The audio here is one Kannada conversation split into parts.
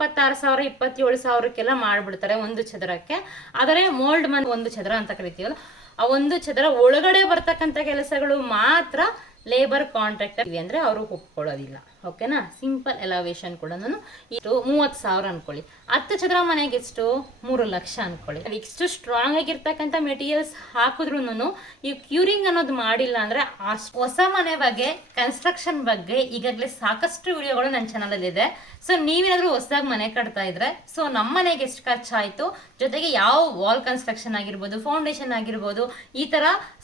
ಇಪ್ಪತ್ತಾರು ಸಾವಿರ, ಇಪ್ಪತ್ತೇಳು ಸಾವಿರಕ್ಕೆಲ್ಲ ಮಾಡಿಬಿಡ್ತಾರೆ ಒಂದು ಚದರಕ್ಕೆ. ಆದರೆ ಮೋಲ್ಡ್ ಮನ್ ಒಂದು ಚದರ ಅಂತ ಕರಿತೀವಲ್ಲ, ಆ ಒಂದು ಚದರ ಒಳಗಡೆ ಬರ್ತಕ್ಕಂಥ ಕೆಲಸಗಳು ಮಾತ್ರ ಲೇಬರ್ ಕಾಂಟ್ರಾಕ್ಟರ್ ಇವೆ ಅಂದ್ರೆ ಅವರು ಒಪ್ಕೊಳ್ಳೋದಿಲ್ಲ. ಓಕೆನಾ? ಸಿಂಪಲ್ ಎಲಾವೇಶನ್ ಕೂಡ ನಾನು ಇಷ್ಟು ಮೂವತ್ತು ಸಾವಿರ ಅನ್ಕೊಳ್ಳಿ. ಹತ್ತು ಚದರ ಮನೆಗೆ ಎಷ್ಟು ಮೂರು ಲಕ್ಷ ಅನ್ಕೊಳ್ಳಿ. ಇಷ್ಟು ಸ್ಟ್ರಾಂಗ್ ಆಗಿರ್ತಕ್ಕಂಥ ಮೆಟೀರಿಯಲ್ಸ್ ಹಾಕಿದ್ರು ಈ ಕ್ಯೂರಿಂಗ್ ಅನ್ನೋದು ಮಾಡಿಲ್ಲ ಅಂದ್ರೆ ಅಷ್ಟು ಹೊಸ ಮನೆ ಬಗ್ಗೆ ಕನ್ಸ್ಟ್ರಕ್ಷನ್ ಬಗ್ಗೆ ಈಗಾಗಲೇ ಸಾಕಷ್ಟು ವಿಡಿಯೋಗಳು ನನ್ನ ಚಾನಲಲ್ಲಿ ಇದೆ. ಸೊ ನೀವೇನಾದ್ರೂ ಹೊಸದಾಗಿ ಮನೆ ಕಟ್ತಾ ಇದ್ರೆ ಸೊ ನಮ್ಮ ಮನೆಗೆ ಎಷ್ಟು ಖರ್ಚಾಯಿತು? ಜೊತೆಗೆ ಯಾವ ವಾಲ್ ಕನ್ಸ್ಟ್ರಕ್ಷನ್ ಆಗಿರ್ಬೋದು ಫೌಂಡೇಶನ್ ಆಗಿರ್ಬೋದು, ಈ ತರ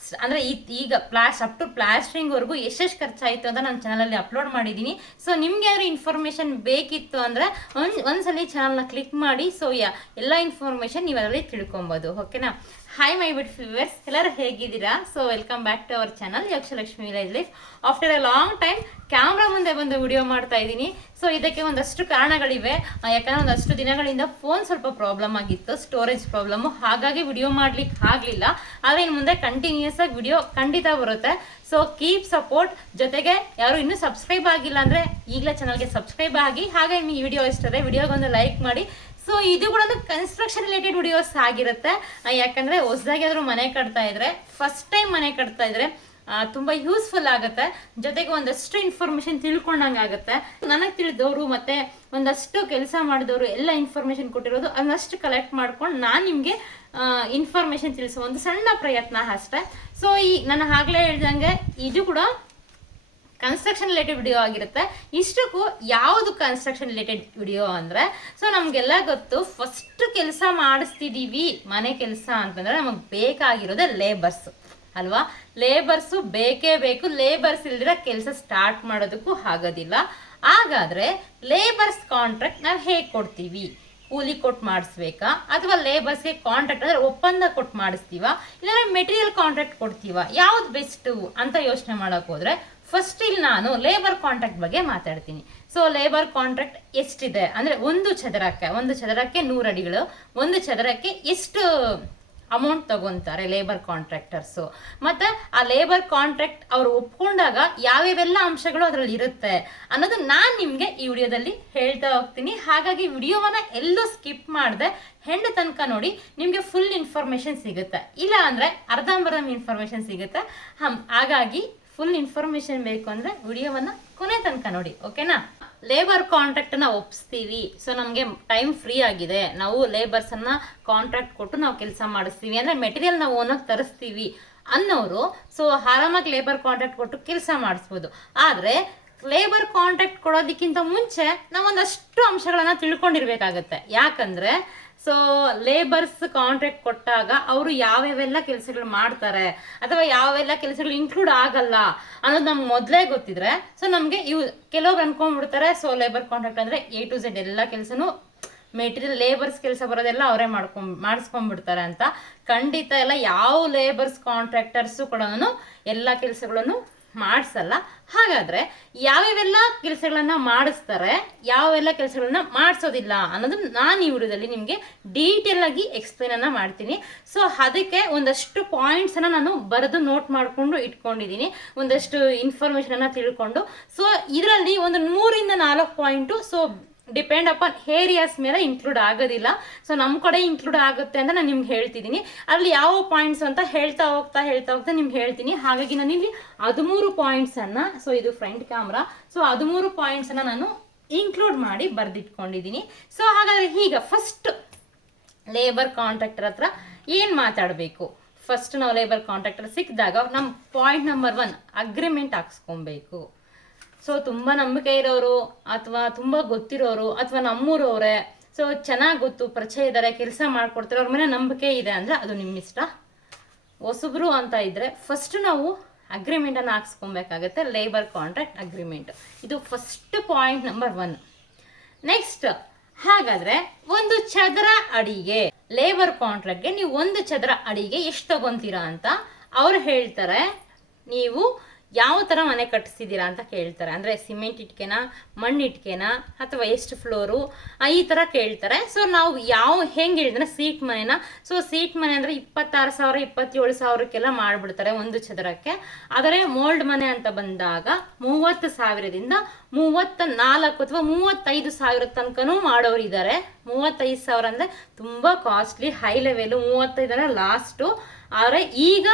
ಸ್- ಅಂದ್ರೆ ಈಗ ಪ್ಲಾಸ್ ಅಪ್ ಟು ಪ್ಲಾಸ್ಟ್ರಿಂಗ್ ವರೆಗೂ ಎಷ್ಟೆಷ್ಟು ಖರ್ಚಾಯಿತು ಅಂತ ನನ್ನ ಚಾನಲಲ್ಲಿ ಅಪ್ಲೋಡ್ ಮಾಡಿದ್ದೀನಿ ಸೊ ನಿಮ್ಗೆ ಯಾರು ಇನ್ಫಾರ್ಮೇಶನ್ ಬೇಕಿತ್ತು ಅಂದ್ರೆ ಒಂದು ಒಂದ್ಸಲಿ ಚಾನಲ್ನ ಕ್ಲಿಕ್ ಮಾಡಿ. ಸೊ ಯಾ, ಎಲ್ಲ ಇನ್ಫಾರ್ಮೇಶನ್ ನೀವು ಅದರಲ್ಲಿ ತಿಳ್ಕೊಬೋದು. ಓಕೆನಾ ಹಾಯ್ ಮೈ ಬಿಟ್ ಫ್ಯೂವರ್ಸ್ ಎಲ್ಲರೂ ಹೇಗಿದ್ದೀರಾ? So welcome back to our channel Yakshalakshmi village life after a long time camera ಮುಂದೆ ಬಂದು ವಿಡಿಯೋ ಮಾಡ್ತಾ ಇದ್ದೀನಿ. ಸೊ ಇದಕ್ಕೆ ಒಂದಷ್ಟು ಕಾರಣಗಳಿವೆ. ಯಾಕಂದರೆ ಒಂದಷ್ಟು ದಿನಗಳಿಂದ ಫೋನ್ ಸ್ವಲ್ಪ ಪ್ರಾಬ್ಲಮ್ ಆಗಿತ್ತು ಸ್ಟೋರೇಜ್ ಪ್ರಾಬ್ಲಮ್ಮು ಹಾಗಾಗಿ ವಿಡಿಯೋ ಮಾಡ್ಲಿಕ್ಕೆ ಆಗಲಿಲ್ಲ. ಆದರೆ ಇನ್ನು ಮುಂದೆ ಕಂಟಿನ್ಯೂಸ್ ಆಗಿ ವಿಡಿಯೋ ಖಂಡಿತ ಬರುತ್ತೆ. ಸೊ ಕೀಪ್ ಸಪೋರ್ಟ್ ಜೊತೆಗೆ ಯಾರು ಇನ್ನೂ ಸಬ್ಸ್ಕ್ರೈಬ್ ಆಗಿಲ್ಲ ಅಂದರೆ ಈಗಲೇ ಚಾನಲ್ಗೆ ಸಬ್ಸ್ಕ್ರೈಬ್ ಆಗಿ, ಹಾಗೆ ನಿಮಗೆ ವಿಡಿಯೋ ಇಷ್ಟ ವಿಡಿಯೋಗೊಂದು ಲೈಕ್ ಮಾಡಿ. ಸೊ ಇದು ಕೂಡ ಒಂದು ಕನ್ಸ್ಟ್ರಕ್ಷನ್ ರಿಲೇಟೆಡ್ ವಿಡಿಯೋಸ್ ಆಗಿರುತ್ತೆ. ಯಾಕಂದ್ರೆ ಹೊಸದಾಗಿ ಆದ್ರೂ ಮನೆ ಕಟ್ತಾ ಇದ್ರೆ ಫಸ್ಟ್ ಟೈಮ್ ಮನೆ ಕಟ್ತಾ ಇದ್ರೆ ತುಂಬಾ ಯೂಸ್ಫುಲ್ ಆಗುತ್ತೆ. ಜೊತೆಗೆ ಒಂದಷ್ಟು ಇನ್ಫಾರ್ಮೇಶನ್ ತಿಳ್ಕೊಂಡಂಗೆ ಆಗುತ್ತೆ. ನನಗೆ ತಿಳಿದವರು ಮತ್ತೆ ಒಂದಷ್ಟು ಕೆಲಸ ಮಾಡಿದವರು ಎಲ್ಲ ಇನ್ಫಾರ್ಮೇಶನ್ ಕೊಟ್ಟಿರೋದು ಅದನ್ನಷ್ಟು ಕಲೆಕ್ಟ್ ಮಾಡ್ಕೊಂಡು ನಾನು ನಿಮಗೆ ಇನ್ಫಾರ್ಮೇಶನ್ ತಿಳಿಸೋ ಒಂದು ಸಣ್ಣ ಪ್ರಯತ್ನ ಅಷ್ಟೆ. ಸೊ ಈ, ನಾನು ಆಗ್ಲೇ ಹೇಳ್ದಂಗೆ ಇದು ಕೂಡ ಕನ್ಸ್ಟ್ರಕ್ಷನ್ ರಿಲೇಟೆಡ್ ವಿಡಿಯೋ ಆಗಿರುತ್ತೆ. ಇಷ್ಟಕ್ಕೂ ಯಾವುದು ಕನ್ಸ್ಟ್ರಕ್ಷನ್ ರಿಲೇಟೆಡ್ ವಿಡಿಯೋ ಅಂದರೆ ಸೊ ನಮಗೆಲ್ಲ ಗೊತ್ತು ಫಸ್ಟ್ ಕೆಲಸ ಮಾಡಿಸ್ತಿದ್ದೀವಿ ಮನೆ ಕೆಲಸ ಅಂತಂದರೆ ನಮಗೆ ಬೇಕಾಗಿರೋದೇ ಲೇಬರ್ಸ್ ಅಲ್ವಾ? ಲೇಬರ್ಸು ಬೇಕೇ ಬೇಕು ಲೇಬರ್ಸ್ ಇಲ್ದಿರ ಕೆಲಸ ಸ್ಟಾರ್ಟ್ ಮಾಡೋದಕ್ಕೂ ಆಗೋದಿಲ್ಲ. ಹಾಗಾದರೆ ಲೇಬರ್ಸ್ ಕಾಂಟ್ರಾಕ್ಟ್ ನಾವು ಹೇಗೆ ಕೊಡ್ತೀವಿ? ಕೂಲಿ ಕೊಟ್ಟು ಮಾಡಿಸ್ಬೇಕಾ? ಅಥವಾ ಲೇಬರ್ಸ್ಗೆ ಕಾಂಟ್ರಾಕ್ಟ್ ಅಂದರೆ ಒಪ್ಪಂದ ಕೊಟ್ಟು ಮಾಡಿಸ್ತೀವ? ಇಲ್ಲಾಂದರೆ ಮೆಟೀರಿಯಲ್ ಕಾಂಟ್ರಾಕ್ಟ್ ಕೊಡ್ತೀವ? ಯಾವ್ದು ಬೆಸ್ಟು ಅಂತ ಯೋಚನೆ ಮಾಡಕ್ ಹೋದ್ರೆ ಫಸ್ಟ್ ಇಲ್ಲಿ ನಾನು ಲೇಬರ್ ಕಾಂಟ್ರಾಕ್ಟ್ ಬಗ್ಗೆ ಮಾತಾಡ್ತೀನಿ. ಸೊ ಲೇಬರ್ ಕಾಂಟ್ರಾಕ್ಟ್ ಎಷ್ಟಿದೆ? ಅಂದ್ರೆ ಒಂದು ಚದರಕ್ಕೆ ಒಂದು ಚದರಕ್ಕೆ ನೂರು ಅಡಿಗಳು, ಒಂದು ಚದರಕ್ಕೆ ಎಷ್ಟು ಅಮೌಂಟ್ ತಗೊಂತಾರೆ ಲೇಬರ್ ಕಾಂಟ್ರಾಕ್ಟರ್ಸು ಮತ್ತೆ ಆ ಲೇಬರ್ ಕಾಂಟ್ರಾಕ್ಟ್ ಅವರು ಒಪ್ಕೊಂಡಾಗ ಯಾವ್ಯಾವೆಲ್ಲ ಅಂಶಗಳು ಅದರಲ್ಲಿ ಇರುತ್ತೆ ಅನ್ನೋದು ನಾನು ನಿಮಗೆ ಈ ವಿಡಿಯೋದಲ್ಲಿ ಹೇಳ್ತಾ ಹೋಗ್ತೀನಿ. ಹಾಗಾಗಿ ವಿಡಿಯೋವನ್ನ ಎಲ್ಲೂ ಸ್ಕಿಪ್ ಮಾಡದೆ ಹೆಣ್ಣು ತನಕ ನೋಡಿ ನಿಮಗೆ ಫುಲ್ ಇನ್ಫಾರ್ಮೇಷನ್ ಸಿಗುತ್ತೆ. ಇಲ್ಲ ಅಂದ್ರೆ ಅರ್ಧಂಬರ್ಧ ಇನ್ಫಾರ್ಮೇಷನ್ ಸಿಗುತ್ತೆ. ಹಂ ಹಾಗಾಗಿ ಫುಲ್ ಇನ್ಫಾರ್ಮೇಶನ್ ಬೇಕು ಅಂದ್ರೆ ವಿಡಿಯೋವನ್ನ ಕೊನೆ ತನಕ ನೋಡಿ ಓಕೆನಾ ಲೇಬರ್ ಕಾಂಟ್ರಾಕ್ಟ್ನ ಒಪ್ಪಿಸ್ತೀವಿ ಸೊ ನಮಗೆ ಟೈಮ್ ಫ್ರೀ ಆಗಿದೆ. ನಾವು ಲೇಬರ್ಸ್ ಅನ್ನ ಕಾಂಟ್ರಾಕ್ಟ್ ಕೊಟ್ಟು ನಾವು ಕೆಲಸ ಮಾಡಿಸ್ತೀವಿ. ಅಂದ್ರೆ ಮೆಟೀರಿಯಲ್ ನಾವು ಓನಾಗಿ ತರಿಸ್ತೀವಿ ಅನ್ನೋರು ಸೊ ಆರಾಮಾಗಿ ಲೇಬರ್ ಕಾಂಟ್ರಾಕ್ಟ್ ಕೊಟ್ಟು ಕೆಲಸ ಮಾಡಿಸ್ಬೋದು. ಆದ್ರೆ ಲೇಬರ್ ಕಾಂಟ್ರಾಕ್ಟ್ ಕೊಡೋದಕ್ಕಿಂತ ಮುಂಚೆ ನಾವು ಒಂದಷ್ಟು ಅಂಶಗಳನ್ನ ತಿಳ್ಕೊಂಡಿರ್ಬೇಕಾಗತ್ತೆ. ಯಾಕಂದ್ರೆ ಸೊ ಲೇಬರ್ಸ್ ಕಾಂಟ್ರಾಕ್ಟ್ ಕೊಟ್ಟಾಗ ಅವರು ಯಾವ್ಯಾವೆಲ್ಲ ಕೆಲಸಗಳು ಮಾಡ್ತಾರೆ ಅಥವಾ ಯಾವೆಲ್ಲ ಕೆಲಸಗಳು ಇನ್ಕ್ಲೂಡ್ ಆಗಲ್ಲ ಅನ್ನೋದು ನಮ್ಗೆ ಮೊದಲೇ ಗೊತ್ತಿದ್ರೆ ಸೊ ನಮಗೆ ಇವು ಕೆಲವ್ರು ಅನ್ಕೊಂಡ್ಬಿಡ್ತಾರೆ ಸೊ ಲೇಬರ್ ಕಾಂಟ್ರಾಕ್ಟ್ ಅಂದ್ರೆ ಎ ಟು ಝೆಡ್ ಎಲ್ಲ ಕೆಲಸನೂ ಮೆಟೀರಿಯಲ್ ಲೇಬರ್ಸ್ ಕೆಲಸ ಬರೋದೆಲ್ಲ ಅವರೇ ಮಾಡ್ಕೊಂಡ್, ಮಾಡಿಸ್ಕೊಂಡ್ಬಿಡ್ತಾರೆ ಅಂತ ಖಂಡಿತ ಎಲ್ಲ ಯಾವ ಲೇಬರ್ಸ್ ಕಾಂಟ್ರಾಕ್ಟರ್ಸು ಕೂಡ ಎಲ್ಲ ಕೆಲಸಗಳನ್ನು ಮಾಡಿಸಲ್ಲ. ಹಾಗಾದ್ರೆ ಯಾವ್ಯಾವೆಲ್ಲ ಕೆಲಸಗಳನ್ನು ಮಾಡಿಸ್ತಾರೆ ಯಾವೆಲ್ಲ ಕೆಲಸಗಳನ್ನ ಮಾಡಿಸೋದಿಲ್ಲ ಅನ್ನೋದು ನಾನು ಈ ವಿಡಿಯೋದಲ್ಲಿ ನಿಮಗೆ ಡೀಟೇಲ್ ಆಗಿ ಎಕ್ಸ್ಪ್ಲೇನ್ ಅನ್ನ ಮಾಡ್ತೀನಿ. ಸೊ ಅದಕ್ಕೆ ಒಂದಷ್ಟು ಪಾಯಿಂಟ್ಸ್ ಅನ್ನ ನಾನು ಬರೆದು ನೋಟ್ ಮಾಡಿಕೊಂಡು ಇಟ್ಕೊಂಡಿದ್ದೀನಿ ಒಂದಷ್ಟು ಇನ್ಫಾರ್ಮೇಷನನ್ನು ತಿಳ್ಕೊಂಡು. ಸೊ ಇದರಲ್ಲಿ ಒಂದು ಮೂರಿಂದ ನಾಲ್ಕು point so depend upon areas ಮೇಲೆ ಇನ್ಕ್ಲೂಡ್ ಆಗೋದಿಲ್ಲ. ಸೊ ನಮ್ಮ ಕಡೆ ಇನ್ಕ್ಲೂಡ್ ಆಗುತ್ತೆ ಅಂತ ನಾನು ನಿಮ್ಗೆ ಹೇಳ್ತಿದ್ದೀನಿ ಅಲ್ಲಿ ಯಾವ ಪಾಯಿಂಟ್ಸ್ ಅಂತ ಹೇಳ್ತಾ ಹೋಗ್ತಾ ಹೇಳ್ತಾ ಹೋಗ್ತಾ ನಿಮ್ಗೆ ಹೇಳ್ತೀನಿ. ಹಾಗಾಗಿ ನಾನು ಇಲ್ಲಿ ಹದಿಮೂರು ಪಾಯಿಂಟ್ಸ್ ಅನ್ನ ಸೊ ಇದು ಫ್ರಂಟ್ ಕ್ಯಾಮ್ರಾ ಸೊ ಹದಿಮೂರು ಪಾಯಿಂಟ್ಸ್ ಅನ್ನ ನಾನು ಇನ್ಕ್ಲೂಡ್ ಮಾಡಿ ಬರೆದಿಟ್ಕೊಂಡಿದ್ದೀನಿ ಸೊ ಹಾಗಾದ್ರೆ ಈಗ ಫಸ್ಟ್ ಲೇಬರ್ ಕಾಂಟ್ರಾಕ್ಟರ್ ಹತ್ರ ಏನು ಮಾತಾಡಬೇಕು? ಫಸ್ಟ್ ನಾವು ಲೇಬರ್ ಕಾಂಟ್ರಾಕ್ಟರ್ ಸಿಕ್ಕಿದಾಗ ನಮ್ಮ ಪಾಯಿಂಟ್ ನಂಬರ್ ಒನ್ ಅಗ್ರಿಮೆಂಟ್ ಹಾಕ್ಸ್ಕೊಬೇಕು. ಸೊ ತುಂಬ ನಂಬಿಕೆ ಇರೋರು ಅಥವಾ ತುಂಬ ಗೊತ್ತಿರೋರು ಅಥವಾ ನಮ್ಮೂರವರೇ ಸೊ ಚೆನ್ನಾಗಿ ಗೊತ್ತು, ಪರಿಚಯ ಇದ್ದಾರೆ ಕೆಲಸ ಮಾಡ್ಕೊಡ್ತಾರೆ, ಅವ್ರ ಮೇಲೆ ನಂಬಿಕೆ ಇದೆ ಅಂದರೆ ಅದು ನಿಮ್ಮ ಇಷ್ಟ ಹೊಸಬ್ರು ಅಂತ ಇದ್ರೆ ಫಸ್ಟ್ ನಾವು ಅಗ್ರಿಮೆಂಟನ್ನು ಹಾಕ್ಸ್ಕೊಬೇಕಾಗತ್ತೆ ಲೇಬರ್ ಕಾಂಟ್ರಾಕ್ಟ್ ಅಗ್ರಿಮೆಂಟ್ ಇದು first point number one next ಹಾಗಾದ್ರೆ ಒಂದು ಚದರ ಅಡಿಗೆ. ಲೇಬರ್ ಕಾಂಟ್ರಾಕ್ಟ್ಗೆ ನೀವು ಒಂದು ಚದರ ಅಡಿಗೆ ಎಷ್ಟು ತಗೊಂತೀರಾ ಅಂತ ಅವ್ರು ಹೇಳ್ತಾರೆ, ನೀವು ಯಾವ ಥರ ಮನೆ ಕಟ್ಟಿಸಿದ್ದೀರಾ ಅಂತ ಕೇಳ್ತಾರೆ. ಅಂದರೆ ಸಿಮೆಂಟ್ ಇಟ್ಕೆನಾ, ಮಣ್ಣು ಇಟ್ಕೆನಾ ಅಥವಾ ಎಷ್ಟು ಫ್ಲೋರು ಈ ಥರ ಕೇಳ್ತಾರೆ. ಸೊ ನಾವು ಯಾವ ಹೆಂಗೆ ಹೇಳಿದ್ರೆ ಸೀಟ್ ಮನೆನ ಸೊ ಸೀಟ್ ಮನೆ ಅಂದರೆ ಇಪ್ಪತ್ತಾರು ಸಾವಿರ, ಇಪ್ಪತ್ತೇಳು ಸಾವಿರಕ್ಕೆಲ್ಲ ಮಾಡಿಬಿಡ್ತಾರೆ ಒಂದು ಚದರಕ್ಕೆ. ಆದರೆ ಮೋಲ್ಡ್ ಮನೆ ಅಂತ ಬಂದಾಗ ಮೂವತ್ತು ಸಾವಿರದಿಂದ ಮೂವತ್ತ ನಾಲ್ಕು ಅಥವಾ ಮೂವತ್ತೈದು ಸಾವಿರ ತನಕನೂ ಮಾಡೋರು ಇದ್ದಾರೆ ಮೂವತ್ತೈದು ಸಾವಿರ ಅಂದರೆ ತುಂಬ ಕಾಸ್ಟ್ಲಿ ಹೈ ಲೆವೆಲು ಮೂವತ್ತೈದರ ಲಾಸ್ಟು ಆದರೆ ಈಗ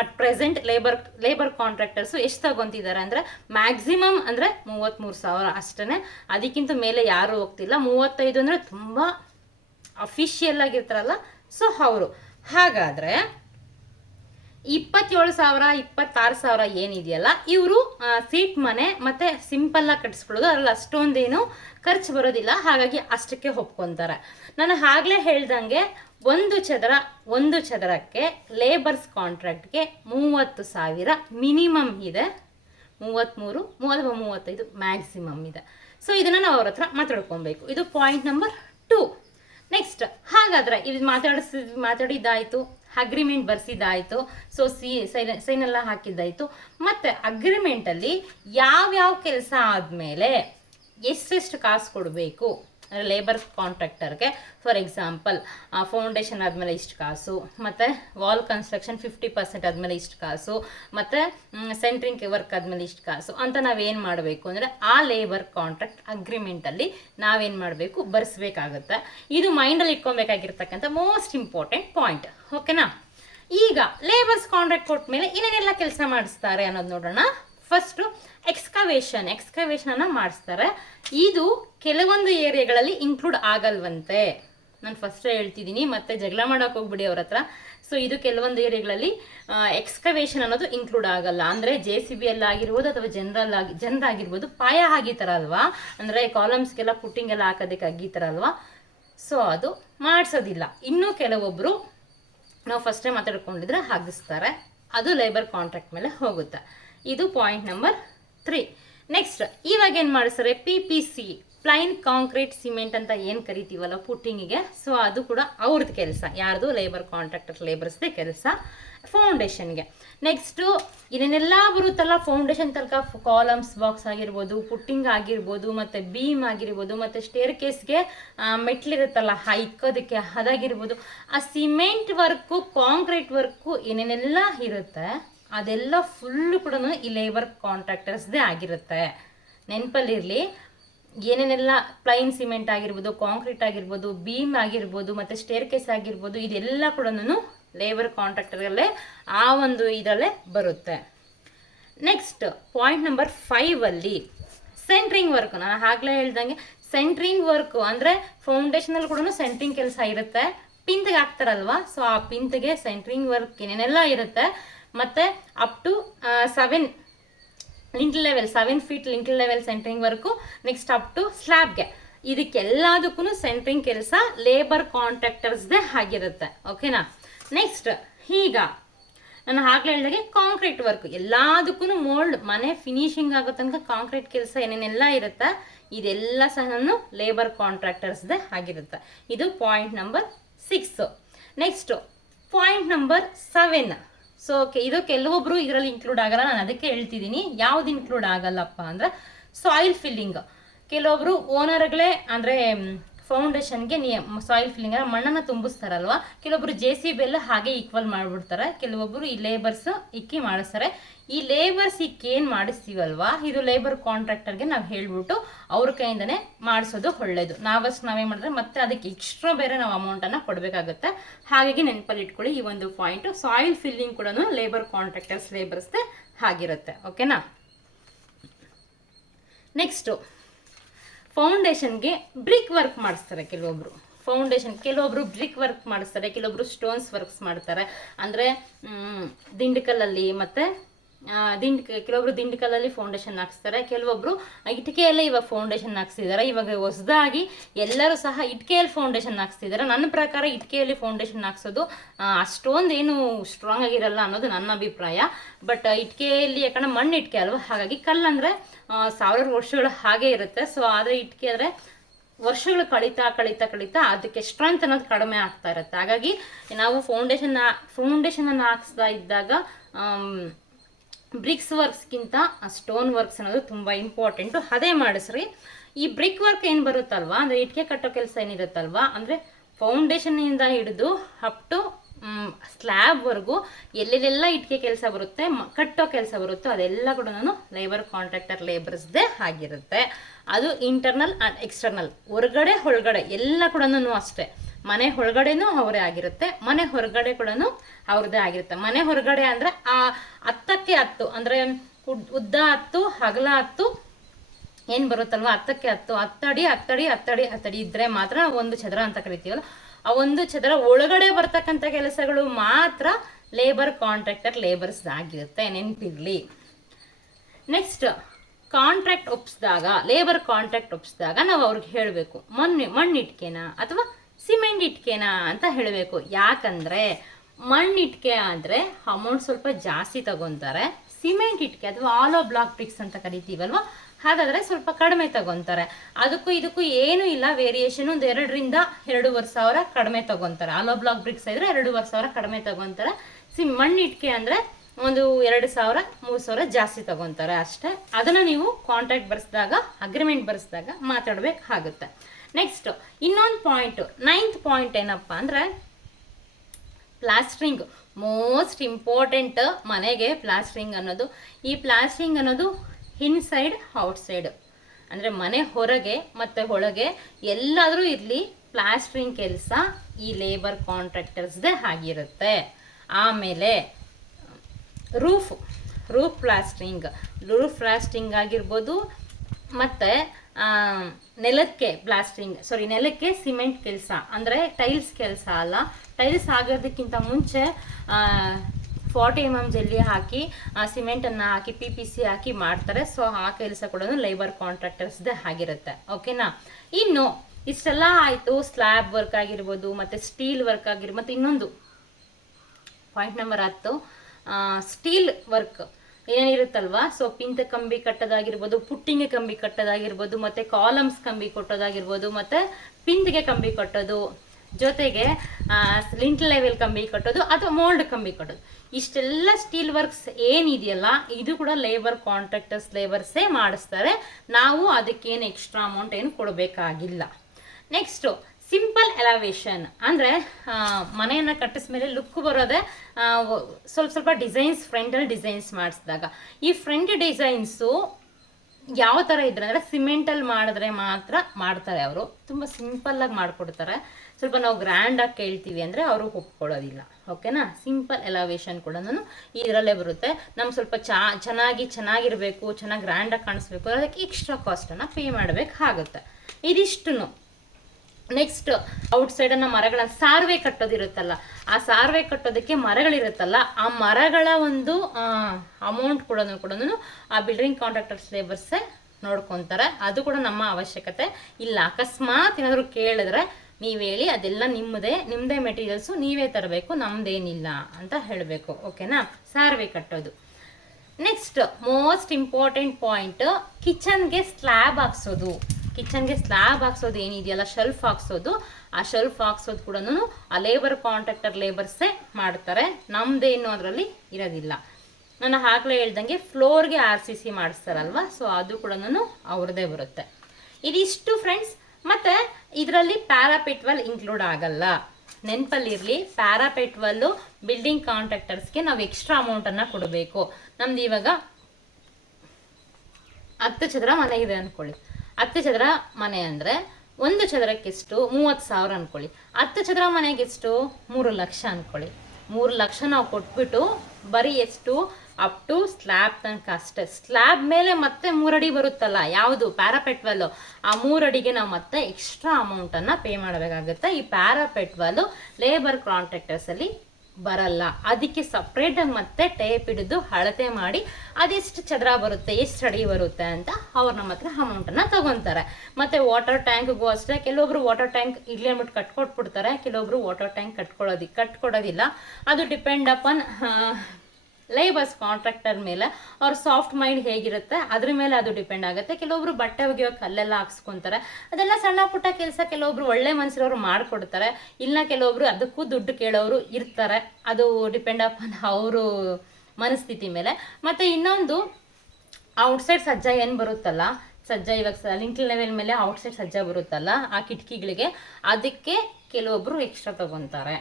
at present labour labour contractors ಎಷ್ಟು ತಗೊಂತಿದ್ದಾರೆ ಅಂದರೆ ಮ್ಯಾಕ್ಸಿಮಮ್ ಅಂದರೆ ಮೂವತ್ತ್ಮೂರು ಸಾವಿರ ಅಷ್ಟೇ ಅದಕ್ಕಿಂತ ಮೇಲೆ ಯಾರೂ ಹೋಗ್ತಿಲ್ಲ. ಮೂವತ್ತೈದು ಅಂದರೆ ತುಂಬ ಅಫಿಷಿಯಲ್ ಆಗಿರ್ತಾರಲ್ಲ. ಸೊ ಅವರು. ಹಾಗಾದರೆ ಇಪ್ಪತ್ತೇಳು ಸಾವಿರ, ಇಪ್ಪತ್ತಾರು ಸಾವಿರ ಏನಿದೆಯಲ್ಲ, ಇವರು ಸೀಟ್ ಮನೆ ಮತ್ತು ಸಿಂಪಲ್ಲಾಗಿ ಕಟ್ಸ್ಕೊಳ್ಳೋದು. ಅದ್ರಲ್ಲಿ ಅಷ್ಟೊಂದೇನು ಖರ್ಚು ಬರೋದಿಲ್ಲ, ಹಾಗಾಗಿ ಅಷ್ಟಕ್ಕೆ ಒಪ್ಕೊತಾರೆ. ನಾನು ಆಗಲೇ ಹೇಳ್ದಂಗೆ ಒಂದು ಚದರ, ಒಂದು ಚದರಕ್ಕೆ ಲೇಬರ್ಸ್ ಕಾಂಟ್ರಾಕ್ಟ್ಗೆ ಮೂವತ್ತು ಸಾವಿರ ಮಿನಿಮಮ್ ಇದೆ. ಮೂವತ್ತ್ಮೂರು ಮೂವತ್ತು ಮೂವತ್ತೈದು ಮ್ಯಾಕ್ಸಿಮಮ್ ಇದೆ. ಸೊ ಇದನ್ನು ನಾವು ಅವ್ರ ಹತ್ರ ಮಾತಾಡ್ಕೊಬೇಕು. ಇದು ಪಾಯಿಂಟ್ ನಂಬರ್ ಟೂ ನೆಕ್ಸ್ಟ್ ಹಾಗಾದ್ರೆ ಇದು ಮಾತಾಡಿಸ್, ಮಾತಾಡಿದ್ದಾಯಿತು ಅಗ್ರಿಮೆಂಟ್ ಬರ್ಸಿದ್ದಾಯಿತು ಸೊ ಸಿ ಸೈನ್ ಸೈನ್ ಎಲ್ಲ ಹಾಕಿದ್ದಾಯಿತು. ಮತ್ತು ಅಗ್ರಿಮೆಂಟಲ್ಲಿ ಯಾವ್ಯಾವ ಕೆಲಸ ಆದಮೇಲೆ ಎಷ್ಟೆಷ್ಟು ಕಾಸು ಕೊಡಬೇಕು? ಲೇಬರ್ ಕಾಂಟ್ರಾಕ್ಟರ್ಗೆ ಫಾರ್ ಎಕ್ಸಾಂಪಲ್ ಫೌಂಡೇಶನ್ ಆದಮೇಲೆ ಇಷ್ಟು ಕಾಸು, ಮತ್ತು ವಾಲ್ ಕನ್ಸ್ಟ್ರಕ್ಷನ್ ಫಿಫ್ಟಿ ಪರ್ಸೆಂಟ್ ಆದಮೇಲೆ ಇಷ್ಟು ಕಾಸು, ಮತ್ತು ಸೆಂಟ್ರಿಂಗ್ ವರ್ಕ್ ಆದಮೇಲೆ ಇಷ್ಟು ಕಾಸು ಅಂತ ನಾವೇನು ಮಾಡಬೇಕು ಅಂದರೆ ಆ ಲೇಬರ್ ಕಾಂಟ್ರಾಕ್ಟ್ ಅಗ್ರಿಮೆಂಟಲ್ಲಿ ನಾವೇನು ಮಾಡಬೇಕು? ಬರೆಸ್ಬೇಕಾಗುತ್ತೆ. ಇದು ಮೈಂಡಲ್ಲಿ ಇಟ್ಕೊಬೇಕಾಗಿರ್ತಕ್ಕಂಥ ಮೋಸ್ಟ್ ಇಂಪಾರ್ಟೆಂಟ್ ಪಾಯಿಂಟ್ ಓಕೆನಾ ಈಗ ಲೇಬರ್ಸ್ ಕಾಂಟ್ರಾಕ್ಟ್ ಕೊಟ್ಟ ಮೇಲೆ ಇನ್ನೇನೆಲ್ಲ ಕೆಲಸ ಮಾಡಿಸ್ತಾರೆ ಅನ್ನೋದು ನೋಡೋಣ. ಫಸ್ಟು ಎಕ್ಸ್ಕವೇಷನ್ ಎಕ್ಸ್ಕವೇಷನನ್ನು ಮಾಡಿಸ್ತಾರೆ. ಇದು ಕೆಲವೊಂದು ಏರಿಯಾಗಳಲ್ಲಿ ಇನ್ಕ್ಲೂಡ್ ಆಗಲ್ವಂತೆ. ನಾನು ಫಸ್ಟೇ ಹೇಳ್ತಿದ್ದೀನಿ ಮತ್ತೆ ಜಗಳ ಮಾಡೋಕೆ ಹೋಗ್ಬಿಡಿ ಅವ್ರ ಹತ್ರ. ಸೊ ಇದು ಕೆಲವೊಂದು ಏರಿಯಾಗಳಲ್ಲಿ ಎಕ್ಸ್ಕವೇಷನ್ ಅನ್ನೋದು ಇನ್ಕ್ಲೂಡ್ ಆಗಲ್ಲ. ಅಂದರೆ ಜೆ ಸಿ ಬಿ ಆಗಿರ್ಬೋದು ಅಥವಾ ಜನರಲ್ ಆಗಿ ಜನರಾಗಿರ್ಬೋದು ಪಾಯ ಅಲ್ವಾ ಅಂದರೆ ಕಾಲಮ್ಸ್ಗೆಲ್ಲ ಪುಟ್ಟಿಂಗ್ ಎಲ್ಲ ಹಾಕೋದಕ್ಕೆ ಅಗೀತಾರಲ್ವಾ ಸೊ ಅದು ಮಾಡಿಸೋದಿಲ್ಲ. ಇನ್ನೂ ಕೆಲವೊಬ್ಬರು ನಾವು ಫಸ್ಟೇ ಮಾತಾಡ್ಕೊಂಡಿದ್ರೆ ಹಾಗಿಸ್ತಾರೆ. ಅದು ಲೇಬರ್ ಕಾಂಟ್ರಾಕ್ಟ್ ಮೇಲೆ ಹೋಗುತ್ತೆ. ಇದು ಪಾಯಿಂಟ್ ನಂಬರ್ ತ್ರೀ ನೆಕ್ಸ್ಟ್ ಇವಾಗ ಏನು ಮಾಡಿಸ್ತಾರೆ? P P C plain concrete cement ಅಂತ ಏನು ಕರಿತೀವಲ್ಲ ಪುಟ್ಟಿಂಗಿಗೆ? ಸೊ ಅದು ಕೂಡ ಅವ್ರದ್ದು ಕೆಲಸ. ಯಾರ್ದು? ಲೇಬರ್ ಕಾಂಟ್ರಾಕ್ಟರ್ ಲೇಬರ್ಸ್ದೇ ಕೆಲಸ. ಫೌಂಡೇಶನ್ಗೆ ನೆಕ್ಸ್ಟು ಇದನ್ನೆಲ್ಲ ಬರುತ್ತಲ್ಲ? ಫೌಂಡೇಶನ್ ತನಕ ಕಾಲಮ್ಸ್ ಬಾಕ್ಸ್ ಆಗಿರ್ಬೋದು ಪುಟ್ಟಿಂಗ್ ಆಗಿರ್ಬೋದು, ಮತ್ತು ಬೀಮ್ ಆಗಿರ್ಬೋದು, ಮತ್ತು ಸ್ಟೇರ್ ಕೇಸ್ಗೆ ಮೆಟ್ಲಿರುತ್ತಲ್ಲ, ಹೈಕೋದಕ್ಕೆ ಅದಾಗಿರ್ಬೋದು. ಆ ಸಿಮೆಂಟ್ ವರ್ಕು ಕಾಂಕ್ರೀಟ್ ವರ್ಕು ಏನೇನೆಲ್ಲ ಇರುತ್ತೆ? ಅದೆಲ್ಲ ಫುಲ್ಲು ಕೂಡ ಈ ಲೇಬರ್ ಕಾಂಟ್ರಾಕ್ಟರ್ಸ್ದೇ ಆಗಿರುತ್ತೆ. ನೆನಪಲ್ಲಿರಲಿ, ಏನೇನೆಲ್ಲ ಪ್ಲೈನ್ ಸಿಮೆಂಟ್ ಆಗಿರ್ಬೋದು ಕಾಂಕ್ರೀಟ್ ಆಗಿರ್ಬೋದು ಬೀಮ್ ಆಗಿರ್ಬೋದು, ಮತ್ತು ಸ್ಟೇರ್ ಕೇಸ್ ಆಗಿರ್ಬೋದು, ಇದೆಲ್ಲ ಕೂಡ ಲೇಬರ್ ಕಾಂಟ್ರಾಕ್ಟರ್ಗಳಲ್ಲೇ ಆ ಒಂದು ಇದರಲ್ಲೇ ಬರುತ್ತೆ. ನೆಕ್ಸ್ಟ್ ಪಾಯಿಂಟ್ ನಂಬರ್ ಫೈವಲ್ಲಿ ಸೆಂಟ್ರಿಂಗ್ ವರ್ಕ್ ನಾನು ಆಗಲೇ ಹೇಳ್ದಂಗೆ ಸೆಂಟ್ರಿಂಗ್ ವರ್ಕು ಅಂದರೆ ಫೌಂಡೇಶನಲ್ಲಿ ಕೂಡ ಸೆಂಟ್ರಿಂಗ್ ಕೆಲಸ ಇರುತ್ತೆ. ಪಿಂತ್ಗೆ ಹಾಕ್ತಾರಲ್ವಾ? ಸೊ ಆ ಪಿಂತ್ಗೆ ಸೆಂಟ್ರಿಂಗ್ ವರ್ಕ್ ಏನೇನೆಲ್ಲ ಇರುತ್ತೆ ಮತ್ತು up to seven lintel level seven feet lintel level centring work next up to ಸ್ಲ್ಯಾಬ್ಗೆ ಇದಕ್ಕೆಲ್ಲದಕ್ಕೂ ಸೆಂಟ್ರಿಂಗ್ ಕೆಲಸ ಲೇಬರ್ ಕಾಂಟ್ರಾಕ್ಟರ್ಸ್ದೇ ಆಗಿರುತ್ತೆ ಓಕೆನಾ ನೆಕ್ಸ್ಟ್ ಈಗ ನಾನು ಆಗಲೇ ಹೇಳಿದಾಗೆ ಕಾಂಕ್ರೀಟ್ ವರ್ಕ್ ಎಲ್ಲದಕ್ಕೂ ಮೋಲ್ಡ್ ಮನೆ ಫಿನಿಶಿಂಗ್ ಆಗೋ ತನಕ ಕಾಂಕ್ರೀಟ್ ಕೆಲಸ ಏನೇನೆಲ್ಲ ಇರುತ್ತೆ, ಇದೆಲ್ಲ ಸಹ ಲೇಬರ್ ಕಾಂಟ್ರಾಕ್ಟರ್ಸ್ದೇ ಆಗಿರುತ್ತೆ. ಇದು point number six next point number seven so ಇದು ಕೆಲವೊಬ್ರು ಇದರಲ್ಲಿ ಇನ್ಕ್ಲೂಡ್ ಆಗಲ್ಲ. ನಾನು ಅದಕ್ಕೆ ಹೇಳ್ತಿದ್ದೀನಿ. ಯಾವ್ದು ಇನ್ಕ್ಲೂಡ್ ಆಗಲ್ಲಪ್ಪ ಅಂದ್ರೆ ಸಾಯಿಲ್ ಫಿಲ್ಲಿಂಗ್ ಕೆಲವೊಬ್ರು ಓನರ್ಗಳೇ ಅಂದರೆ ಫೌಂಡೇಶನ್ಗೆ ನೀ ಸಾಯಿಲ್ ಫಿಲ್ಲಿಂಗ್ ಮಣ್ಣನ್ನು ತುಂಬಿಸ್ತಾರಲ್ವಾ? ಕೆಲವೊಬ್ರು ಜೆ ಸಿ ಬಿ ಎಲ್ಲ ಹಾಗೆ ಈಕ್ವಲ್ ಮಾಡಿಬಿಡ್ತಾರೆ. ಕೆಲವೊಬ್ರು ಈ ಲೇಬರ್ಸ್ ಇಕ್ಕಿ ಮಾಡಿಸ್ತಾರೆ. ಈ ಲೇಬರ್ಸ್ ಏನು ಮಾಡಿಸ್ತೀವಲ್ವಾ? ಇದು ಲೇಬರ್ ಕಾಂಟ್ರಾಕ್ಟರ್ಗೆ ನಾವು ಹೇಳ್ಬಿಟ್ಟು ಅವ್ರ ಕೈಯಿಂದನೇ ಮಾಡಿಸೋದು ಒಳ್ಳೇದು. ನಾವಷ್ಟು ನಾವೇ ಮಾಡಿದ್ರೆ ಮತ್ತೆ ಅದಕ್ಕೆ ಎಕ್ಸ್ಟ್ರಾ ಬೇರೆ ನಾವು ಅಮೌಂಟನ್ನು ಕೊಡಬೇಕಾಗುತ್ತೆ. ಹಾಗಾಗಿ ನೆನಪಲ್ಲಿ ಇಟ್ಕೊಳ್ಳಿ, ಈ ಒಂದು ಪಾಯಿಂಟು ಸಾಯಿಲ್ ಫಿಲ್ಲಿಂಗ್ ಕೂಡ ಲೇಬರ್ ಕಾಂಟ್ರಾಕ್ಟರ್ಸ್ ಲೇಬರ್ಸ್ದೇ ಆಗಿರುತ್ತೆ. ಓಕೆನಾ ನೆಕ್ಸ್ಟು ಫೌಂಡೇಶನ್ಗೆ ಬ್ರಿಕ್ ವರ್ಕ್ ಮಾಡಿಸ್ತಾರೆ ಕೆಲವೊಬ್ರು. ಫೌಂಡೇಶನ್ ಕೆಲವೊಬ್ರು ಬ್ರಿಕ್ ವರ್ಕ್ ಮಾಡಿಸ್ತಾರೆ, ಕೆಲವೊಬ್ರು ಸ್ಟೋನ್ಸ್ ವರ್ಕ್ಸ್ ಮಾಡ್ತಾರೆ. ಅಂದರೆ ದಿಂಡಕಲ್ಲಲ್ಲಿ ಮತ್ತು ದಿಂಡ್ ಕೆಲವೊಬ್ರು ದಿಂಡಿಕಲ್ಲಲ್ಲಿ ಫೌಂಡೇಶನ್ ಹಾಕ್ಸ್ತಾರೆ, ಕೆಲವೊಬ್ರು ಇಟ್ಕೆಯಲ್ಲೇ ಇವಾಗ ಫೌಂಡೇಶನ್ ಹಾಕ್ಸಿದ್ದಾರೆ. ಇವಾಗ ಹೊಸದಾಗಿ ಎಲ್ಲರೂ ಸಹ ಇಟ್ಕೆಯಲ್ಲಿ ಫೌಂಡೇಶನ್ ಹಾಕ್ಸ್ತಿದ್ದಾರೆ ನನ್ನ ಪ್ರಕಾರ ಇಟ್ಕೆಯಲ್ಲಿ ಫೌಂಡೇಶನ್ ಹಾಕ್ಸೋದು ಅಷ್ಟೊಂದು ಏನು ಸ್ಟ್ರಾಂಗ್ ಆಗಿರಲ್ಲ ಅನ್ನೋದು ನನ್ನ ಅಭಿಪ್ರಾಯ. ಬಟ್ ಇಟ್ಕೆಯಲ್ಲಿ ಯಾಕಂದ್ರೆ ಮಣ್ಣು ಇಟ್ಕೆ ಅಲ್ವಾ? ಹಾಗಾಗಿ ಕಲ್ಲಂದರೆ ಸಾವಿರಾರು ವರ್ಷಗಳು ಹಾಗೆ ಇರುತ್ತೆ. ಸೊ ಆದರೆ ಇಟ್ಕೆ ಅಂದರೆ ವರ್ಷಗಳು ಕಳೀತಾ ಕಳೀತಾ ಕಳೀತಾ ಅದಕ್ಕೆ ಸ್ಟ್ರೆಂತ್ ಅನ್ನೋದು ಕಡಿಮೆ ಆಗ್ತಾ ಇರುತ್ತೆ. ಹಾಗಾಗಿ ನಾವು ಫೌಂಡೇಶನ್ ಫೌಂಡೇಶನನ್ನು ಹಾಕ್ಸ್ತಾ ಇದ್ದಾಗ ಬ್ರಿಕ್ಸ್ ವರ್ಕ್ಸ್ಗಿಂತ ಆ ಸ್ಟೋನ್ ವರ್ಕ್ಸ್ ಅನ್ನೋದು ತುಂಬ ಇಂಪಾರ್ಟೆಂಟು. ಅದೇ ಮಾಡಿಸ್ರಿ. ಈ ಬ್ರಿಕ್ ವರ್ಕ್ ಏನು ಬರುತ್ತಲ್ವಾ? ಅಂದರೆ ಇಟ್ಕೆ ಕಟ್ಟೋ ಕೆಲಸ ಏನಿರುತ್ತಲ್ವಾ? ಅಂದರೆ ಫೌಂಡೇಶನ್ನಿಂದ ಹಿಡಿದು ಅಪ್ ಟು ಸ್ಲ್ಯಾಬ್ವರೆಗೂ ಎಲ್ಲೆಲ್ಲೆಲ್ಲ ಇಟ್ಕೆ ಕೆಲಸ ಬರುತ್ತೆ ಕಟ್ಟೋ ಕೆಲಸ ಬರುತ್ತೋ ಅದೆಲ್ಲ ಕೂಡ ನಾನು ಲೇಬರ್ ಕಾಂಟ್ರಾಕ್ಟರ್ ಲೇಬರ್ಸ್ದೇ ಆಗಿರುತ್ತೆ. ಅದು ಇಂಟರ್ನಲ್ ಆ್ಯಂಡ್ ಎಕ್ಸ್ಟರ್ನಲ್. ಹೊರಗಡೆ, ಒಳಗಡೆ ಎಲ್ಲ ಕೂಡ ಅಷ್ಟೇ. ಮನೆ ಒಳಗಡೆನೂ ಅವರೇ ಆಗಿರುತ್ತೆ, ಮನೆ ಹೊರಗಡೆ ಕೂಡ ಅವ್ರದ್ದೇ ಆಗಿರುತ್ತೆ. ಮನೆ ಹೊರಗಡೆ ಅಂದರೆ ಆ ಹತ್ತಕ್ಕೆ ಹತ್ತು ಅಂದರೆ ಉದ್ದ ಹತ್ತು ಹಗಲ ಹತ್ತು ಏನು ಬರುತ್ತಲ್ವ? ಹತ್ತಕ್ಕೆ ಹತ್ತು ಹತ್ತಡಿ ಹತ್ತಡಿ ಹತ್ತಡಿ ಹತ್ತಡಿ ಇದ್ರೆ ಮಾತ್ರ ಒಂದು ಚದರ ಅಂತ ಕರಿತೀವಲ್ಲ, ಆ ಒಂದು ಚದರ ಒಳಗಡೆ ಬರ್ತಕ್ಕಂತ ಕೆಲಸಗಳು ಮಾತ್ರ ಲೇಬರ್ ಕಾಂಟ್ರಾಕ್ಟರ್ ಲೇಬರ್ಸ್ ಆಗಿರುತ್ತೆ, ನೆನಪಿರ್ಲಿ. ನೆಕ್ಸ್ಟ್ ಕಾಂಟ್ರಾಕ್ಟ್ ಒಪ್ಸಿದಾಗ ಲೇಬರ್ ಕಾಂಟ್ರಾಕ್ಟ್ ಒಪ್ಸಿದಾಗ ನಾವು ಅವ್ರಿಗೆ ಹೇಳಬೇಕು ಮಣ್ಣು ಮಣ್ಣಿಟ್ಕೆನಾ? ಅಥವಾ ಸಿಮೆಂಟ್ ಇಟ್ಕೆನಾ ಅಂತ ಹೇಳಬೇಕು. ಯಾಕಂದರೆ ಮಣ್ಣಿಟ್ಕೆ ಆದರೆ ಅಮೌಂಟ್ ಸ್ವಲ್ಪ ಜಾಸ್ತಿ ತಗೊತಾರೆ. ಸಿಮೆಂಟ್ ಇಟ್ಕೆ ಅಥವಾ ಆಲೋ ಬ್ಲಾಕ್ ಬ್ರಿಕ್ಸ್ ಅಂತ ಕರಿತೀವಲ್ವ? ಹಾಗಾದರೆ ಸ್ವಲ್ಪ ಕಡಿಮೆ ತಗೊತಾರೆ. ಅದಕ್ಕೂ ಇದಕ್ಕೂ ಏನೂ ಇಲ್ಲ. ವೇರಿಯೇಷನ್ ಒಂದು ಎರಡರಿಂದ ಎರಡೂವರೆ ಸಾವಿರ ಕಡಿಮೆ ತಗೊತಾರೆ. ಆಲೋ ಬ್ಲಾಕ್ ಬ್ರಿಕ್ಸ್ ಇದ್ರೆ ಎರಡೂವರೆ ಸಾವಿರ ಕಡಿಮೆ ತಗೊತಾರೆ. ಸಿ ಮಣ್ಣಿಟ್ಕೆ ಅಂದರೆ ಒಂದು ಎರಡು ಸಾವಿರ, ಮೂರು ಸಾವಿರ ಜಾಸ್ತಿ ತಗೊತಾರೆ ಅಷ್ಟೇ. ಅದನ್ನು ನೀವು ಕಾಂಟ್ರಾಕ್ಟ್ ಬರೆಸಿದಾಗ ಅಗ್ರಿಮೆಂಟ್ ಬರೆಸಿದಾಗ ಮಾತಾಡಬೇಕಾಗುತ್ತೆ. ನೆಕ್ಸ್ಟ್ ಇನ್ನೊಂದು ಪಾಯಿಂಟು ನೈನ್ತ್ ಪಾಯಿಂಟ್ ಏನಪ್ಪ ಅಂದರೆ ಪ್ಲಾಸ್ಟ್ರಿಂಗ್ ಮೋಸ್ಟ್ ಇಂಪಾರ್ಟೆಂಟ್ ಮನೆಗೆ ಪ್ಲಾಸ್ಟ್ರಿಂಗ್ ಅನ್ನೋದು. ಈ ಪ್ಲಾಸ್ಟ್ರಿಂಗ್ ಅನ್ನೋದು ಇನ್ಸೈಡ್ ಔಟ್ಸೈಡ್ ಅಂದರೆ ಮನೆ ಹೊರಗೆ ಮತ್ತು ಒಳಗೆ ಎಲ್ಲಾದರೂ ಇರಲಿ ಪ್ಲಾಸ್ಟ್ರಿಂಗ್ ಕೆಲಸ ಈ ಲೇಬರ್ ಕಾಂಟ್ರಾಕ್ಟರ್ಸ್ದೇ ಆಗಿರುತ್ತೆ. ಆಮೇಲೆ roof roof plastering roof plastering ಆಗಿರ್ಬೋದು, ಮತ್ತು ನೆಲಕ್ಕೆ ಪ್ಲಾಸ್ಟ್ರಿಂಗ್ ಸಾರಿ ನೆಲಕ್ಕೆ ಸಿಮೆಂಟ್ ಕೆಲಸ. ಅಂದರೆ ಟೈಲ್ಸ್ ಕೆಲಸ ಅಲ್ಲ. ಟೈಲ್ಸ್ ಆಗೋದಕ್ಕಿಂತ ಮುಂಚೆ ಫಾರ್ಟಿ ಎಂ ಎಂ ಜಲ್ಲಿ ಹಾಕಿ ಸಿಮೆಂಟನ್ನು ಹಾಕಿ ಪಿ ಪಿ ಸಿ ಹಾಕಿ ಮಾಡ್ತಾರೆ. ಸೊ ಆ ಕೆಲಸ ಕೂಡ ಲೇಬರ್ ಕಾಂಟ್ರಾಕ್ಟರ್ಸ್ದೇ ಆಗಿರುತ್ತೆ. ಓಕೆನಾ ಇನ್ನು, ಇಷ್ಟೆಲ್ಲ ಆಯಿತು. ಸ್ಲ್ಯಾಬ್ ವರ್ಕ್ ಆಗಿರ್ಬೋದು, ಮತ್ತು ಸ್ಟೀಲ್ ವರ್ಕ್ ಆಗಿರ್ಬೋದು ಮತ್ತು ಇನ್ನೊಂದು ಪಾಯಿಂಟ್ ನಂಬರ್ ಹತ್ತು. ಸ್ಟೀಲ್ ವರ್ಕ್ ಏನಿರುತ್ತಲ್ವಾ? ಸೊ ಪಿಂತ ಕಂಬಿ ಕಟ್ಟೋದಾಗಿರ್ಬೋದು, ಪುಟ್ಟಿಂಗ್ ಕಂಬಿ ಕಟ್ಟೋದಾಗಿರ್ಬೋದು, ಮತ್ತು ಕಾಲಮ್ಸ್ ಕಂಬಿ ಕೊಟ್ಟೋದಾಗಿರ್ಬೋದು, ಮತ್ತು ಪಿಂತ್ಗೆ ಕಂಬಿ ಕಟ್ಟೋದು. ಜೊತೆಗೆ ಲಿಂಟ್ ಲೆವೆಲ್ ಕಂಬಿ ಕಟ್ಟೋದು ಅಥವಾ ಮೋಲ್ಡ್ ಕಂಬಿ ಕಟ್ಟೋದು. ಇಷ್ಟೆಲ್ಲ ಸ್ಟೀಲ್ ವರ್ಕ್ಸ್ ಏನಿದೆಯಲ್ಲ, ಇದು ಕೂಡ ಲೇಬರ್ ಕಾಂಟ್ರಾಕ್ಟರ್ಸ್ ಲೇಬರ್ಸೇ ಮಾಡಿಸ್ತಾರೆ. ನಾವು ಅದಕ್ಕೇನು ಎಕ್ಸ್ಟ್ರಾ ಅಮೌಂಟ್ ಏನು ಕೊಡಬೇಕಾಗಿಲ್ಲ. ನೆಕ್ಸ್ಟು ಸಿಂಪಲ್ ಎಲವೇಶನ್ ಅಂದರೆ ಮನೆಯನ್ನು ಕಟ್ಟಿಸ್ಮೇಲೆ ಲುಕ್ ಬರೋದೇ ಸ್ವಲ್ಪ ಸ್ವಲ್ಪ ಡಿಸೈನ್ಸ್ ಫ್ರಂಟಲ್ಲಿ ಡಿಸೈನ್ಸ್ ಮಾಡಿಸಿದಾಗ. ಈ ಫ್ರಂಟ್ ಡಿಸೈನ್ಸು ಯಾವ ಥರ ಇದ್ರೆ ಅಂದರೆ ಸಿಮೆಂಟಲ್ಲಿ ಮಾಡಿದ್ರೆ ಮಾತ್ರ ಮಾಡ್ತಾರೆ ಅವರು. ತುಂಬ ಸಿಂಪಲ್ಲಾಗಿ ಮಾಡಿಕೊಡ್ತಾರೆ. ಸ್ವಲ್ಪ ನಾವು ಗ್ರ್ಯಾಂಡಾಗಿ ಕೇಳ್ತೀವಿ ಅಂದರೆ ಅವರು ಒಪ್ಕೊಳ್ಳೋದಿಲ್ಲ. ಓಕೆನಾ? ಸಿಂಪಲ್ ಎಲವೇಷನ್ ಕೂಡ ಇದರಲ್ಲೇ ಬರುತ್ತೆ. ನಮ್ಗೆ ಸ್ವಲ್ಪ ಚಾ, ಚೆನ್ನಾಗಿ ಚೆನ್ನಾಗಿರಬೇಕು, ಚೆನ್ನಾಗಿ ಗ್ರ್ಯಾಂಡಾಗಿ ಕಾಣಿಸ್ಬೇಕು ಅದಕ್ಕೆ ಎಕ್ಸ್ಟ್ರಾ ಕಾಸ್ಟನ್ನು ಪೇ ಮಾಡಬೇಕಾಗುತ್ತೆ. ಇದಿಷ್ಟು ನೆಕ್ಸ್ಟ್ ಔಟ್ಸೈಡನ್ನು ಮರಗಳ ಸಾರ್ವೆ ಕಟ್ಟೋದಿರುತ್ತಲ್ಲ, ಆ ಸಾರ್ವೆ ಕಟ್ಟೋದಕ್ಕೆ ಮರಗಳಿರುತ್ತಲ್ಲ, ಆ ಮರಗಳ ಒಂದು ಅಮೌಂಟ್ ಕೂಡ ಕೂಡ ಆ ಬಿಲ್ಡಿಂಗ್ ಕಾಂಟ್ರಾಕ್ಟರ್ಸ್ ಲೇಬರ್ಸ್ ನೋಡ್ಕೊತಾರೆ. ಅದು ಕೂಡ ನಮ್ಮ ಅವಶ್ಯಕತೆ. ಇಲ್ಲ, ಅಕಸ್ಮಾತ್ ಏನಾದರೂ ಕೇಳಿದ್ರೆ ನೀವು ಹೇಳಿ, ಅದೆಲ್ಲ ನಿಮ್ಮದೇ ನಿಮ್ಮದೇ ಮೆಟೀರಿಯಲ್ಸು ನೀವೇ ತರಬೇಕು ನಮ್ಮದೇನಿಲ್ಲ ಅಂತ ಹೇಳಬೇಕು ಓಕೆನಾ ಸಾರ್ವೆ ಕಟ್ಟೋದು. ನೆಕ್ಸ್ಟ್ ಮೋಸ್ಟ್ ಇಂಪಾರ್ಟೆಂಟ್ ಪಾಯಿಂಟ್ ಕಿಚನ್ಗೆ ಸ್ಲ್ಯಾಬ್ ಹಾಕ್ಸೋದು. ಕಿಚನ್ಗೆ ಸ್ಲ್ಯಾಬ್ ಹಾಕ್ಸೋದು ಏನಿದೆಯಲ್ಲ ಶೆಲ್ಫ್ ಹಾಕ್ಸೋದು. ಆ ಶೆಲ್ಫ್ ಹಾಕ್ಸೋದು ಕೂಡ ಆ ಲೇಬರ್ ಕಾಂಟ್ರಾಕ್ಟರ್ ಲೇಬರ್ಸೇ ಮಾಡ್ತಾರೆ. ನಮ್ದೇನು ಅದರಲ್ಲಿ ಇರೋದಿಲ್ಲ. ನಾನು ಆಗಲೇ ಹೇಳ್ದಂಗೆ ಫ್ಲೋರ್ಗೆ ಆರ್ ಸಿ ಸಿ ಮಾಡಿಸ್ತಾರಲ್ವ? ಸೊ ಅದು ಕೂಡ ಅವ್ರದ್ದೇ ಬರುತ್ತೆ. ಇದಿಷ್ಟು ಫ್ರೆಂಡ್ಸ್ ಮತ್ತು ಇದರಲ್ಲಿ ಪ್ಯಾರಾಪೆಟ್ವಲ್ ಇನ್ಕ್ಲೂಡ್ ಆಗಲ್ಲ. ನೆನಪಲ್ಲಿರಲಿ ಪ್ಯಾರಾಪೆಟ್ವಲ್ಲು ಬಿಲ್ಡಿಂಗ್ ಕಾಂಟ್ರಾಕ್ಟರ್ಸ್ಗೆ ನಾವು ಎಕ್ಸ್ಟ್ರಾ ಅಮೌಂಟನ್ನು ಕೊಡಬೇಕು. ನಮ್ದು ಇವಾಗ ಹತ್ತು ಚದರ ಮನೆ ಇದೆ ಅಂದ್ಕೊಳ್ಳಿ ಹತ್ತು ಚದರ ಮನೆ ಅಂದರೆ ಒಂದು ಚದರಕ್ಕೆಷ್ಟು ಮೂವತ್ತು ಸಾವಿರ ಅಂದ್ಕೊಳ್ಳಿ ಹತ್ತು ಚದರ ಮನೆಗೆಷ್ಟು ಮೂರು ಲಕ್ಷ ಅಂದ್ಕೊಳ್ಳಿ ಮೂರು ಲಕ್ಷ ನಾವು ಕೊಟ್ಬಿಟ್ಟು ಬರೀ ಎಷ್ಟು? ಅಪ್ ಟು ಸ್ಲ್ಯಾಬ್ ತನಕ ಅಷ್ಟೇ. ಸ್ಲ್ಯಾಬ್ ಮೇಲೆ ಮತ್ತೆ ಮೂರಡಿ ಬರುತ್ತಲ್ಲ, ಯಾವುದು? ಪ್ಯಾರಾಪೆಟ್ವಲ್ಲು ಆ ಮೂರಡಿಗೆ ನಾವು ಮತ್ತೆ ಎಕ್ಸ್ಟ್ರಾ ಅಮೌಂಟನ್ನು ಪೇ ಮಾಡಬೇಕಾಗುತ್ತೆ? ಈ ಪ್ಯಾರಾಪೆಟ್ವಲ್ಲು ಲೇಬರ್ ಕಾಂಟ್ರಾಕ್ಟರ್ಸಲ್ಲಿ ಬರಲ್ಲ. ಅದಕ್ಕೆ ಸಪ್ರೇಟಾಗಿ ಮತ್ತೆ ಟೇಪ್ ಹಿಡಿದು ಅಳತೆ ಮಾಡಿ ಅದೆಷ್ಟು ಚದರ ಬರುತ್ತೆ, ಎಷ್ಟು ಅಡಿ ಬರುತ್ತೆ ಅಂತ ಅವ್ರು ನಮ್ಮ ಹತ್ರ ಅಮೌಂಟನ್ನು ತಗೊತಾರೆ. ಮತ್ತು ವಾಟರ್ ಟ್ಯಾಂಕ್ಗೂ ಅಷ್ಟೇ ಕೆಲವೊಬ್ರು ವಾಟರ್ ಟ್ಯಾಂಕ್ ಇಲ್ಲೇ ಅಂದ್ಬಿಟ್ಟು ಕಟ್ಕೊಟ್ಬಿಡ್ತಾರೆ ಕೆಲವೊಬ್ರು ವಾಟರ್ ಟ್ಯಾಂಕ್ ಕಟ್ಕೊಳ್ಳೋದಿ, ಕಟ್ಕೊಡೋದಿಲ್ಲ. ಅದು ಡಿಪೆಂಡ್ ಅಪಾನ್ ಲೇಬರ್ಸ್ ಕಾಂಟ್ರಾಕ್ಟರ್ ಮೇಲೆ ಅವ್ರ ಸಾಫ್ಟ್ ಮೈಂಡ್ ಹೇಗಿರುತ್ತೆ, ಅದ್ರ ಮೇಲೆ ಅದು ಡಿಪೆಂಡ್ ಆಗುತ್ತೆ. ಕೆಲವೊಬ್ರು ಬಟ್ಟೆ ಒಗೆಯೋ ಕಲ್ಲೆಲ್ಲ ಹಾಕ್ಸ್ಕೊಂತಾರೆ. ಅದೆಲ್ಲ ಸಣ್ಣ ಪುಟ್ಟ ಕೆಲಸ ಕೆಲವೊಬ್ರು ಒಳ್ಳೆ ಮನಸ್ಸಿರೋರು ಮಾಡಿಕೊಡ್ತಾರೆ. ಇಲ್ಲ ಕೆಲವೊಬ್ರು ಅದಕ್ಕೂ ದುಡ್ಡು ಕೇಳೋರು ಇರ್ತಾರೆ. ಅದು ಡಿಪೆಂಡ್ ಅಪಾನ್ ಅವರು ಮನಸ್ಥಿತಿ ಮೇಲೆ. ಮತ್ತು ಇನ್ನೊಂದು ಔಟ್ಸೈಡ್ ಸಜ್ಜ ಏನು ಬರುತ್ತಲ್ಲ? ಸಜ್ಜ ಇವಾಗ ಲಿಂಕ್ಲ್ ಲೆವೆಲ್ ಮೇಲೆ ಔಟ್ಸೈಡ್ ಸಜ್ಜ ಬರುತ್ತಲ್ಲ, ಆ ಕಿಟಕಿಗಳಿಗೆ, ಅದಕ್ಕೆ ಕೆಲವೊಬ್ಬರು ಎಕ್ಸ್ಟ್ರಾ ತಗೊತಾರೆ.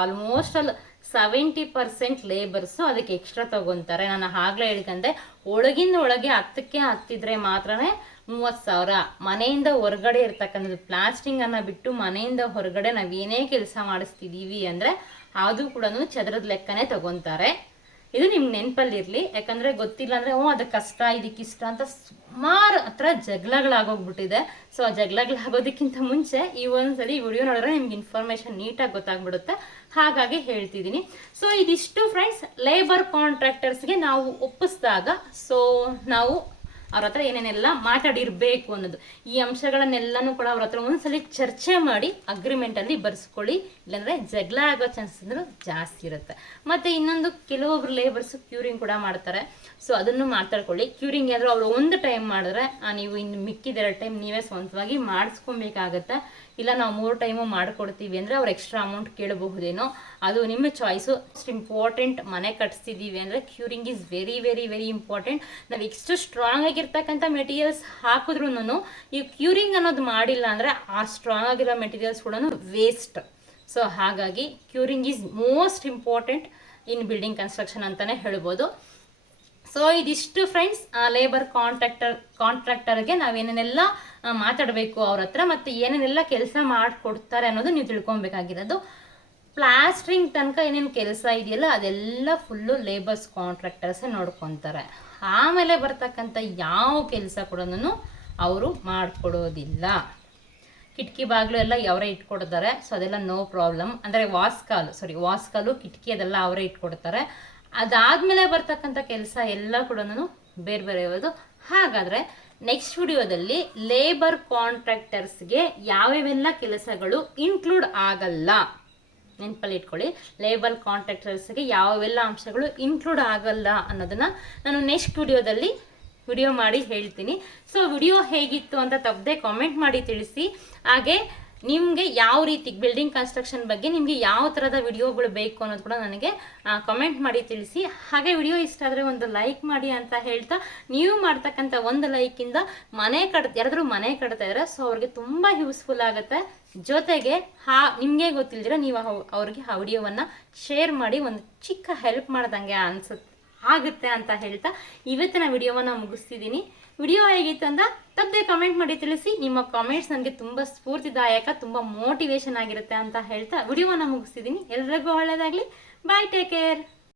ಆಲ್ಮೋಸ್ಟ್ ಅಲ್ಲಿ ಸೆವೆಂಟಿ ಪರ್ಸೆಂಟ್ ಲೇಬರ್ಸು ಅದಕ್ಕೆ ಎಕ್ಸ್ಟ್ರಾ ತಗೊತಾರೆ. ನಾನು ಆಗಲೇ ಹೇಳ್ಕಂದೆ ಒಳಗಿಂದ ಒಳಗೆ ಹತ್ತಕ್ಕೆ ಹತ್ತಿದ್ರೆ ಮಾತ್ರನೇ ಮೂವತ್ತು ಸಾವಿರ. ಮನೆಯಿಂದ ಹೊರಗಡೆ ಇರ್ತಕ್ಕಂಥದ್ದು ಪ್ಲಾಸ್ಟಿಂಗನ್ನು ಬಿಟ್ಟು ಮನೆಯಿಂದ ಹೊರಗಡೆ ನಾವು ಏನೇ ಕೆಲಸ ಮಾಡಿಸ್ತಿದ್ದೀವಿ ಅಂದರೆ, ಅದು ಕೂಡ ಚದರದ ಲೆಕ್ಕನೇ ತಗೊತಾರೆ. ಇದು ನಿಮ್ಗೆ ನೆನಪಲ್ಲಿರಲಿ. ಯಾಕಂದರೆ ಗೊತ್ತಿಲ್ಲ ಅಂದರೆ, ಓ ಅದಕ್ಕೆ ಕಷ್ಟ, ಇದಕ್ಕೆ ಇಷ್ಟ ಅಂತ ಸುಮಾರು ಹತ್ರ ಜಗಳಗಳಾಗೋಗ್ಬಿಟ್ಟಿದೆ. ಸೊ ಆ ಜಗಳಗಳಾಗೋದಕ್ಕಿಂತ ಮುಂಚೆ ಈ ಒಂದ್ಸಲಿ ವಿಡಿಯೋ ನೋಡಿದ್ರೆ ನಿಮ್ಗೆ ಇನ್ಫಾರ್ಮೇಷನ್ ನೀಟಾಗಿ ಗೊತ್ತಾಗ್ಬಿಡುತ್ತೆ. ಹಾಗಾಗಿ ಹೇಳ್ತಿದ್ದೀನಿ. ಸೊ ಇದಿಷ್ಟು ಫ್ರೆಂಡ್ಸ್ ಲೇಬರ್ ಕಾಂಟ್ರಾಕ್ಟರ್ಸ್ಗೆ ನಾವು ಒಪ್ಪಿಸಿದಾಗ ಸೊ ನಾವು ಅವ್ರ ಹತ್ರ ಏನೇನೆಲ್ಲ ಮಾತಾಡಿರ್ಬೇಕು ಅನ್ನೋದು. ಈ ಅಂಶಗಳನ್ನೆಲ್ಲನೂ ಕೂಡ ಅವ್ರ ಹತ್ರ ಒಂದ್ಸಲಿ ಚರ್ಚೆ ಮಾಡಿ ಅಗ್ರಿಮೆಂಟಲ್ಲಿ ಬರ್ಸ್ಕೊಳ್ಳಿ. ಇಲ್ಲಾಂದ್ರೆ ಜಗಳ ಆಗೋ ಚಾನ್ಸಸ್ ಜಾಸ್ತಿ ಇರುತ್ತೆ. ಮತ್ತೆ ಇನ್ನೊಂದು ಕೆಲವೊಬ್ರು ಲೇಬರ್ಸ್ ಕ್ಯೂರಿಂಗ್ ಕೂಡ ಮಾಡ್ತಾರೆ. ಸೊ ಅದನ್ನು ಮಾತಾಡ್ಕೊಳ್ಳಿ. ಕ್ಯೂರಿಂಗ್ ಎಲ್ಲರೂ ಅವ್ರು ಒಂದು ಟೈಮ್ ಮಾಡಿದ್ರೆ ನೀವು ಇನ್ನು ಮಿಕ್ಕಿದ ಎರಡು ಟೈಮ್ ನೀವೇ ಸ್ವಂತವಾಗಿ ಮಾಡಿಸ್ಕೊಬೇಕಾಗತ್ತೆ. ಇಲ್ಲ, ನಾವು ಮೂರು ಟೈಮು ಮಾಡಿಕೊಡ್ತೀವಿ ಅಂದರೆ ಅವ್ರು ಎಕ್ಸ್ಟ್ರಾ ಅಮೌಂಟ್ ಕೇಳಬಹುದೇನೋ. ಅದು ನಿಮ್ಮ ಚಾಯ್ಸು ಅಷ್ಟು ಇಂಪಾರ್ಟೆಂಟ್ ಮನೆ ಕಟ್ಸ್ತಿದ್ದೀವಿ ಅಂದರೆ curing is very very very important ನಾವು ಎಷ್ಟು ಸ್ಟ್ರಾಂಗ್ ಆಗಿರ್ತಕ್ಕಂಥ ಮೆಟೀರಿಯಲ್ಸ್ ಹಾಕಿದ್ರೂ ಈ ಕ್ಯೂರಿಂಗ್ ಅನ್ನೋದು ಮಾಡಿಲ್ಲ ಅಂದರೆ ಆ ಸ್ಟ್ರಾಂಗ್ ಆಗಿರೋ ಮೆಟೀರಿಯಲ್ಸ್ ಕೂಡ ವೇಸ್ಟ್ ಸೊ ಹಾಗಾಗಿ curing is most important in building construction ಅಂತಲೇ ಹೇಳ್ಬೋದು. ಸೊ ಇದಿಷ್ಟು ಫ್ರೆಂಡ್ಸ್ ಲೇಬರ್ ಕಾಂಟ್ರಾಕ್ಟರ್ ಕಾಂಟ್ರಾಕ್ಟರ್ಗೆ ನಾವೇನೇನೆಲ್ಲ ಮಾತಾಡಬೇಕು ಅವ್ರ ಹತ್ರ ಮತ್ತು ಏನೇನೆಲ್ಲ ಕೆಲಸ ಮಾಡಿಕೊಡ್ತಾರೆ ಅನ್ನೋದು ನೀವು ತಿಳ್ಕೊಬೇಕಾಗಿರೋದು. ಪ್ಲಾಸ್ಟ್ರಿಂಗ್ ತನಕ ಏನೇನು ಕೆಲಸ ಇದೆಯಲ್ಲ, ಅದೆಲ್ಲ ಫುಲ್ಲು ಲೇಬರ್ಸ್ ಕಾಂಟ್ರಾಕ್ಟರ್ಸೇ ನೋಡ್ಕೊತಾರೆ. ಆಮೇಲೆ ಬರ್ತಕ್ಕಂಥ ಯಾವ ಕೆಲಸ ಕೂಡ ಅವರು ಮಾಡಿಕೊಡೋದಿಲ್ಲ. ಕಿಟಕಿ ಬಾಗಿಲು ಎಲ್ಲ ಅವರೇ ಇಟ್ಕೊಡ್ತಾರೆ, ಸೊ ಅದೆಲ್ಲ ನೋ ಪ್ರಾಬ್ಲಮ್ ಅಂದರೆ ವಾಸ್ಕಾಲು ಸಾರಿ ವಾಸ್ಕಾಲು ಕಿಟಕಿ ಅದೆಲ್ಲ ಅವರೇ ಇಟ್ಕೊಡ್ತಾರೆ. ಅದಾದಮೇಲೆ ಬರ್ತಕ್ಕಂಥ ಕೆಲಸ ಎಲ್ಲ ಕೂಡ ಬೇರೆ ಬೇರೆ ಇರೋದು. ಹಾಗಾದರೆ ನೆಕ್ಸ್ಟ್ ವಿಡಿಯೋದಲ್ಲಿ ಲೇಬರ್ ಕಾಂಟ್ರಾಕ್ಟರ್ಸ್ಗೆ ಯಾವ್ಯಾವೆಲ್ಲ ಕೆಲಸಗಳು ಇನ್ಕ್ಲೂಡ್ ಆಗಲ್ಲ? ನೆನಪಲ್ಲಿ ಇಟ್ಕೊಳ್ಳಿ. ಲೇಬರ್ ಕಾಂಟ್ರಾಕ್ಟರ್ಸ್ಗೆ ಯಾವೆಲ್ಲ ಅಂಶಗಳು ಇನ್ಕ್ಲೂಡ್ ಆಗಲ್ಲ ಅನ್ನೋದನ್ನ ನಾನು ನೆಕ್ಸ್ಟ್ ವಿಡಿಯೋದಲ್ಲಿ ವಿಡಿಯೋ ಮಾಡಿ ಹೇಳ್ತೀನಿ. ಸೊ ವಿಡಿಯೋ ಹೇಗಿತ್ತು ಅಂತ ತಪ್ಪದೆ ಕಾಮೆಂಟ್ ಮಾಡಿ ತಿಳಿಸಿ. ಹಾಗೆ ನಿಮಗೆ ಯಾವ ರೀತಿ ಬಿಲ್ಡಿಂಗ್ ಕನ್ಸ್ಟ್ರಕ್ಷನ್ ಬಗ್ಗೆ ನಿಮಗೆ ಯಾವ ಥರದ ವಿಡಿಯೋಗಳು ಬೇಕು ಅನ್ನೋದು ಕೂಡ ನನಗೆ ಕಮೆಂಟ್ ಮಾಡಿ ತಿಳಿಸಿ. ಹಾಗೆ ವಿಡಿಯೋ ಇಷ್ಟ ಆದರೆ ಒಂದು ಲೈಕ್ ಮಾಡಿ ಅಂತ ಹೇಳ್ತಾ, ನೀವು ಮಾಡ್ತಕ್ಕಂಥ ಒಂದು ಲೈಕಿಂದ ಮನೆ ಕಟ್ ಯಾರಾದರೂ ಮನೆ ಕಟ್ತಾ ಇದ್ರೆ ಸೊ ಅವ್ರಿಗೆ ತುಂಬ ಯೂಸ್ಫುಲ್ ಆಗುತ್ತೆ. ಜೊತೆಗೆ, ಹಾ, ನಿಮಗೆ ಗೊತ್ತಿಲ್ದಿರ ನೀವು ಅವ್- ಅವ್ರಿಗೆ ಆ ವಿಡಿಯೋವನ್ನು ಶೇರ್ ಮಾಡಿ ಒಂದು ಚಿಕ್ಕ ಹೆಲ್ಪ್ ಮಾಡ್ದಂಗೆ ಅನ್ಸುತ್ತೆ ಆಗುತ್ತೆ ಅಂತ ಹೇಳ್ತಾ, ಇವತ್ತಿನ ವಿಡಿಯೋವನ್ನು ಮುಗಿಸ್ತಿದ್ದೀನಿ. ವಿಡಿಯೋ ಹೇಗಿತ್ತು ಅಂತ ತಪ್ಪದೆ ಕಮೆಂಟ್ ಮಾಡಿ ತಿಳಿಸಿ. ನಿಮ್ಮ ಕಾಮೆಂಟ್ಸ್ ನನಗೆ ತುಂಬ ಸ್ಫೂರ್ತಿದಾಯಕ, ತುಂಬ ಮೋಟಿವೇಶನ್ ಆಗಿರುತ್ತೆ ಅಂತ ಹೇಳ್ತಾ ವಿಡಿಯೋವನ್ನು ಮುಗಿಸಿದ್ದೀನಿ ಎಲ್ರಿಗೂ ಒಳ್ಳೆಯದಾಗಲಿ ಬಾಯ್ ಟೇಕ್ ಕೇರ್